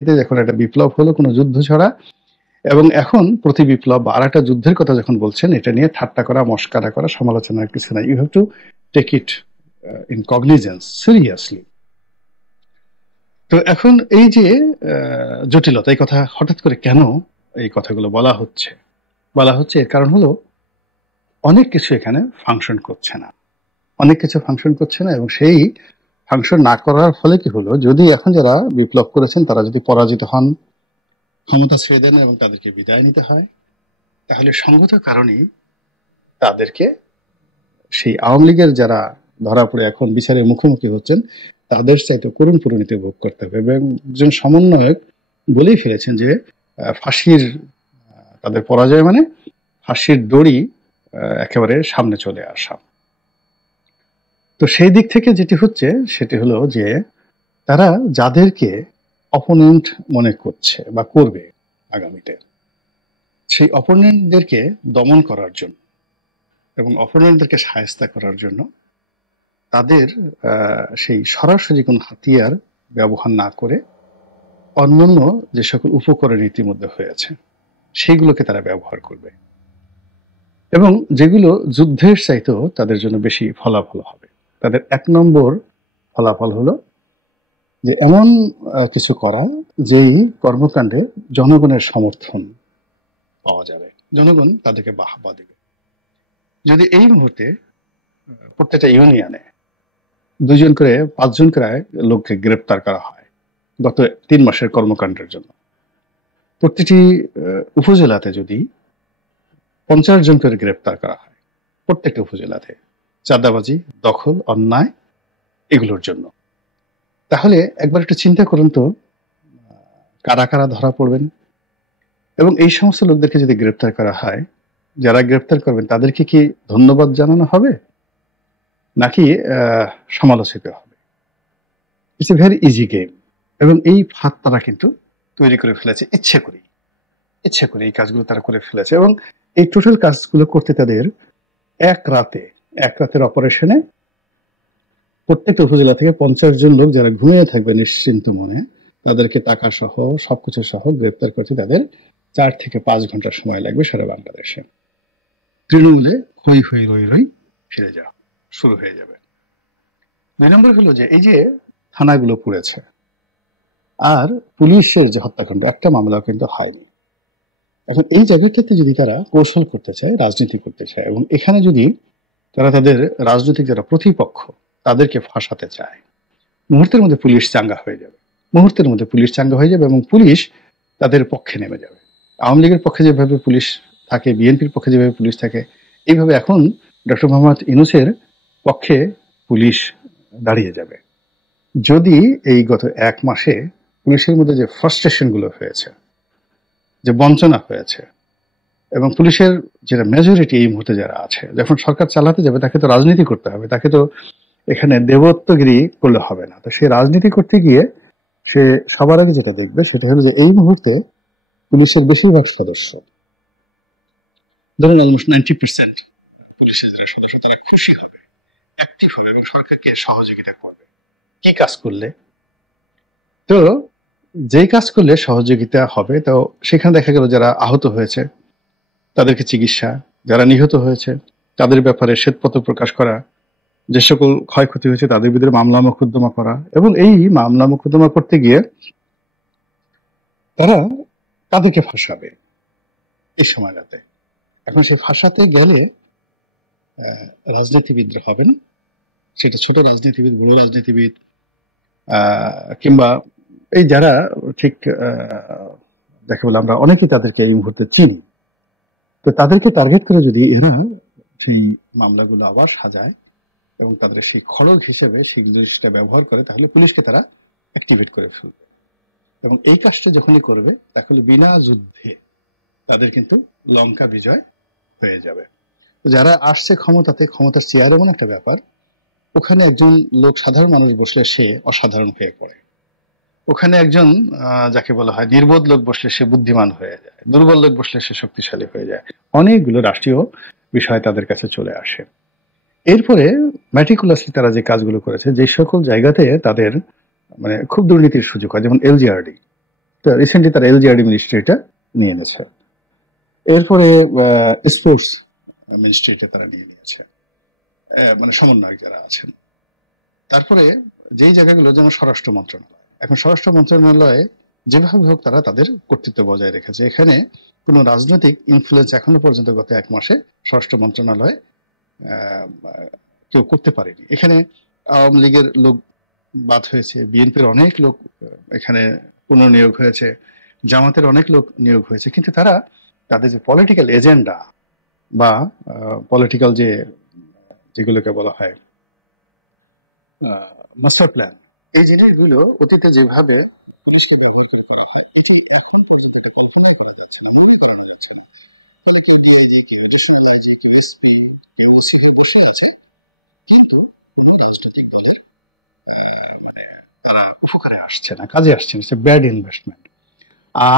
যখন একটা বিপ্লব হলো কোনো যুদ্ধ ছাড়া, এবং এখন প্রতি বিপ্লব বা আরেকটা যুদ্ধের কথা যখন বলছেন, এটা নিয়ে ঠাট্টা করা, মশকরা করা, সমালোচনার কিছু না। You have to take it in cognizance seriously. তো এখন এই যে জটিলতা, এই কথা হঠাৎ করে কেন এই কথাগুলো বলা হচ্ছে এর কারণ হলো অনেক কিছু এখানে ফাংশন করছে না, অনেক কিছু ফাংশন করছে না। এবং সেই ফাংশন না করার ফলে কি হলো, যদি এখন যারা বিপ্লব করেছেন তারা যদি পরাজিত হন, ক্ষমতা ছেড়ে দেন এবং তাদেরকে বিদায় নিতে হয়, তাহলে সঙ্গত কারণেই তাদেরকে সেই আওয়ামী লীগের যারা ধরা পড়ে এখন বিচারের মুখোমুখি হচ্ছেন তাদের চাইতে করুণ পরিণতি ভোগ করতে হবে। এবং একজন সমন্বয়ক বলেই ফেলেছেন যে ফাঁসির তাদের পরাজয় মানে ফাঁসির দড়ি একেবারে সামনে চলে আসা। তো সেই দিক থেকে যেটি হচ্ছে সেটি হলো যে তারা যাদেরকে অপোনেন্ট মনে করছে বা করবে আগামীতে, সেই অপোনেন্টদেরকে দমন করার জন্য এবং অপোনেন্টদেরকে শায়েস্তা করার জন্য তাদের সেই সরাসরি কোনো হাতিয়ার ব্যবহার না করে অন্যান্য যে সকল উপকরণ ইতিমধ্যে হয়েছে সেইগুলোকে তারা ব্যবহার করবে, এবং যেগুলো যুদ্ধের চাইতেও তাদের জন্য বেশি ফলাফল হবে। তাদের 1 নম্বর ফলাফল হলো যে এমন কিছু করা যেই কর্মকাণ্ডে জনগণের সমর্থন পাওয়া যাবে, জনগণ তাদেরকে বাহবা দেবে। যদি এই মুহূর্তে প্রত্যেকটা ইউনিয়নে 2 জন করে 5 জন করে লোককে গ্রেপ্তার করা হয় গত 3 মাসের কর্মকাণ্ডের জন্য, প্রতিটি উপজেলাতে যদি 50 জন করে গ্রেপ্তার করা হয় প্রত্যেকটা উপজেলাতে, চাঁদাবাজি, দখল, অন্যায় এগুলোর জন্য, তাহলে একবার একটু চিন্তা করুন তো কারা কারা ধরা পড়বেন। এবং এই সমস্ত লোকদেরকে যদি গ্রেপ্তার করা হয়, যারা গ্রেপ্তার করবেন তাদেরকে কি ধন্যবাদ জানানো হবে নাকি সমালোচিত হবে? It's a very easy game. এবং এই ফাঁদ তারা কিন্তু তৈরি করে ফেলেছে ইচ্ছে করে এই কাজগুলো তারা করে ফেলেছে। এবং এই টোটাল কাজগুলো করতে তাদের এক রাতের অপারেশনে প্রত্যেকটা উপজেলা থেকে 50 জন লোক যারা ঘুমিয়ে থাকবে নিশ্চিন্ত মনে, তাদেরকে টাকা সহ সবকিছু সহ গ্রেপ্তার করতে তাদের 4 থেকে 5 ঘন্টা সময় লাগবে সারা বাংলাদেশে। তৃণমূলে হই হই রই রই ফিরে যাওয়া শুরু হয়ে যাবে। 2 নম্বর হলো যে এই যে থানাগুলো পুড়েছে আর পুলিশের যে হত্যাকাণ্ড, একটা মামলা কিন্তু হয়নি। এখন এই জায়গাটাতে যদি তারা কৌশল করতে চায়, রাজনীতি করতে চায়, এবং এখানে যদি তারা তাদের রাজনৈতিক যারা প্রতিপক্ষ তাদেরকে ফাঁসাতে চায়, মুহূর্তের মধ্যে পুলিশ চাঙ্গা হয়ে যাবে এবং পুলিশ তাদের পক্ষে নেমে যাবে। আওয়ামী লীগের পক্ষে যেভাবে পুলিশ থাকে, বিএনপির পক্ষে যেভাবে পুলিশ থাকে, এইভাবে এখন ডক্টর মোহাম্মদ ইউনূসের পক্ষে পুলিশ দাঁড়িয়ে যাবে। যদি এই গত 1 মাসে পুলিশের মধ্যে যে ফ্রাস্ট্রেশন গুলো হয়েছে, যে বঞ্চনা হয়েছে, এবং পুলিশের যেটা মেজরিটি এই মুহূর্তে যারা আছে, যখন সরকার চালাতে যাবে তাকে তো রাজনীতি করতে হবে, তাকে তো এখানে দেবত্বগিরি করলে হবে না। তো সেই রাজনীতি করতে গিয়ে সে সবার আগে যেটা দেখবে সেটা হলো যে এই মুহূর্তে পুলিশের বেশিরভাগ সদস্য, ধরেন অলমোস্ট 90% পুলিশের যারা সদস্য, তারা খুশি হবে, অ্যাক্টিভ হবে এবং সরকারকে সহযোগিতা করবে। কি কাজ করলে? তো যে কাজ করলে সহযোগিতা হবে, তো সেখানে দেখা গেল যারা আহত হয়েছে তাদেরকে চিকিৎসা, যারা নিহত হয়েছে তাদের ব্যাপারে শ্বেতপত্র প্রকাশ করা, যে সকল ক্ষয়ক্ষতি হয়েছে তাদের বিরুদ্ধে মামলা মোকদ্দমা করা, এবং এই মামলা মোকদ্দমা করতে গিয়ে তারা তাদেরকে ফাঁসাবে এই সময়টাতে। এখন সেই ফাঁসাতে গেলে রাজনীতিবিদরা হবে না, সেটা ছোট রাজনীতিবিদ, বড় রাজনীতিবিদ, কিংবা এই যারা ঠিক দেখে বলে আমরা অনেকেই তাদেরকে এই মুহূর্তে চিনি, তো তাদেরকে টার্গেট করে যদি এরা সেই মামলাগুলো আবার সাজায় এবং তাদের সেই খড়গ হিসেবে সেই জিনিসটা ব্যবহার করে, তাহলে পুলিশকে তারা অ্যাক্টিভেট করে ফেলবে। এবং এই কাজটা যখনই করবে তাহলে বিনা যুদ্ধে তাদের কিন্তু লঙ্কা বিজয় হয়ে যাবে। যারা আসছে ক্ষমতাতে, ক্ষমতার চেয়ার এমন একটা ব্যাপার, ওখানে একজন লোক, সাধারণ মানুষ বসলে সে অসাধারণ হয়ে পড়ে, ওখানে একজন যাকে বলা হয় নির্বোধ লোক বসলে সে বুদ্ধিমান হয়ে যায়, দুর্বল লোক বসলে সে শক্তিশালী হয়ে যায়। অনেকগুলো রাষ্ট্রীয় বিষয় তাদের কাছে চলে আসে। এরপরে ম্যাটিকুলাসলি তারা যে কাজগুলো করেছে, যে সকল জায়গাতে তাদের মানে খুব দুর্নীতির সুযোগ হয়, যেমন এলজিআরডি, তো রিসেন্টলি তারা এলজিআরডি মিনিস্ট্রিটা নিয়ে নিয়েছে। এরপরে স্পোর্টস মিনিস্ট্রিটা তারা নিয়ে নিয়েছে, মানে সমন্বয়ক যারা আছেন। তারপরে যেই জায়গাগুলো, যেমন স্বরাষ্ট্র মন্ত্রণালয়, এখন স্বরাষ্ট্র মন্ত্রণালয়ে যেভাবে হোক তারা তাদের কর্তৃত্ব বজায় রেখেছে। এখানে কোনো রাজনৈতিক ইনফ্লুয়েন্স এখনো পর্যন্ত গত 1 মাসে স্বরাষ্ট্র মন্ত্রণালয়ে কেউ করতে পারেনি। এখানে আওয়ামী লীগের লোক বাদ হয়েছে, বিএনপির অনেক লোক এখানে পুনর্নিয়োগ হয়েছে, জামাতের অনেক লোক নিয়োগ হয়েছে, কিন্তু তারা তাদের যে পলিটিক্যাল এজেন্ডা বা পলিটিক্যাল যেগুলোকে বলা হয় মাস্টার প্ল্যান, এই জিনিসগুলো অতীতে যেভাবে পুলিশকে ব্যবহার করে করা হয়, এটি এখন পর্যন্ত এটা কল্পনাই করা যাচ্ছে না, মূলই করানো যাচ্ছে না। ফলে কেউ ডিআইজি, কেউ এডিশনাল আইজি, কেউ এসপি, কেউ ওসি হয়ে বসে আছে, কিন্তু কোনো রাজনৈতিক দলের মানে তারা উপকারে আসছে না, কাজে আসছে না, ব্যাড ইনভেস্টমেন্ট।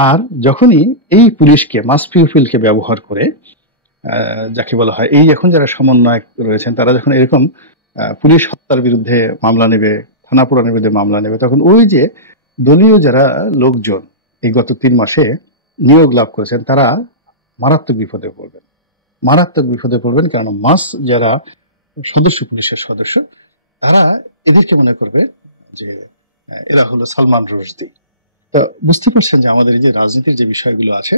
আর যখনই এই পুলিশকে মাস পিউপিলকে ব্যবহার করে, যাকে বলা হয় এই এখন যারা সমন্বয়ক রয়েছেন, তারা যখন এরকম পুলিশ হত্যার বিরুদ্ধে মামলা নেবে, থানা পুরানোর বিরুদ্ধে মামলা নেবে, তখন ওই যে দলীয় যারা লোকজন এই গত 3 মাসে নিয়োগ লাভ করেছেন, তারা মারাত্মক বিপদে পড়বেন, মারাত্মক বিপদে পড়বেন। কারণ মাস যারা সদস্য, পুলিশের সদস্য, তারা এদেরকে মনে করবে যে এরা হলো সালমান রুশদি। তো বুঝতে পারছেন যে আমাদের এই যে রাজনীতির যে বিষয়গুলো আছে,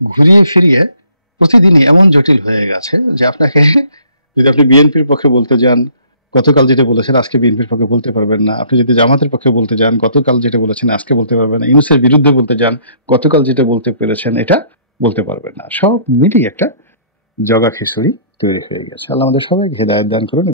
ঘুরিয়ে ফিরিয়ে প্রতিদিনই এমন জটিল হয়ে গেছে যে আপনাকে যদি আপনি বিএনপির পক্ষে বলতে যান, গতকাল যেটা বলেছেন আজকে বিএনপির পক্ষে বলতে পারবেন না। আপনি যদি জামাতের পক্ষে বলতে যান, গতকাল যেটা বলেছেন আজকে বলতে পারবেন না। ইউনূসের বিরুদ্ধে বলতে যান, গতকাল যেটা বলতে পেরেছেন এটা বলতে পারবেন না। সব মিলিয়ে একটা জগা খিচুড়ি তৈরি হয়ে গেছে। আল্লাহ আমাদের সবাইকে হেদায়েত দান করুন।